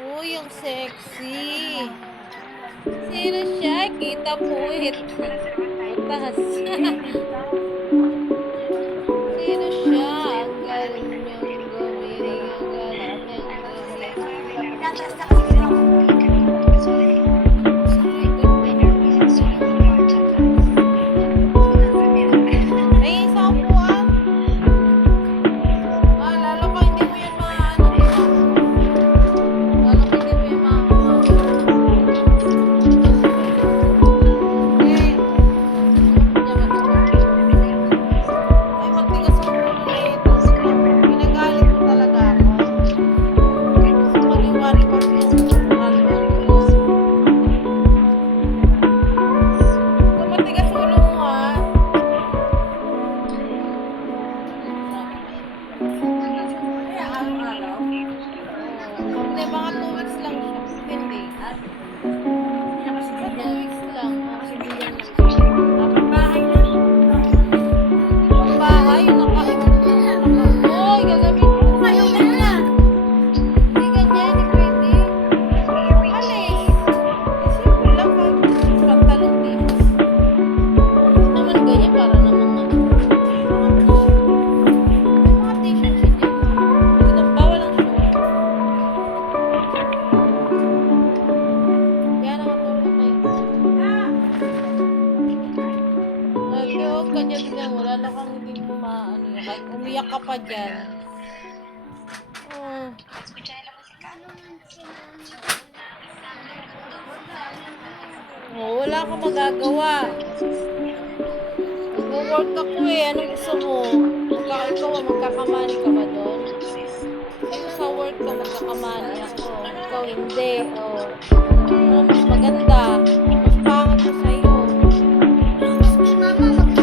Uy, ang sexy. Sino siya? Kita puwit. Butas. Sino siya? Ang galing niyang gawin. Ang galing niyang gawin. May isa upuan. Lalo ko hindi mo yan maano. Lalo ko hindi mo yan maano. Ay, matigas ang ulo nito. Pinagalit mo talaga ako. Maliwanag pa rin yung ano ko. Kung matigas ulo mo ah. Kaya araw-araw? Hindi, mga 2 weeks lang siya. 15 days. Sa 2 weeks lang. Kasi bilyan lang siya. Tapos bahay na. Ang bahay, nakaibang na. Hoy, gagawin ko kayo ganyan. Hindi ganyan, hindi pwede. Alis. Simple lang kahit pantalon din. Hindi naman ganyan para naman ano. May mga t-shirt siya dyan. Ito, bawal ang short. Kaya nakatulog na yun. Lagi, huwag ka dyan tignan mo. Lalo kang hindi mo maano yun. Kahit umiyak ka pa dyan. Oh. Oh, wala kang magagawa. Nag-work ako eh. Anong gusto mo? Ikaw, magkakamali ka ba doon? Ikaw sa work ko, magkakamali ako. Ikaw hindi. Oh. Ano mas maganda? Mas pangit ko sa'yo. Wala maglaro.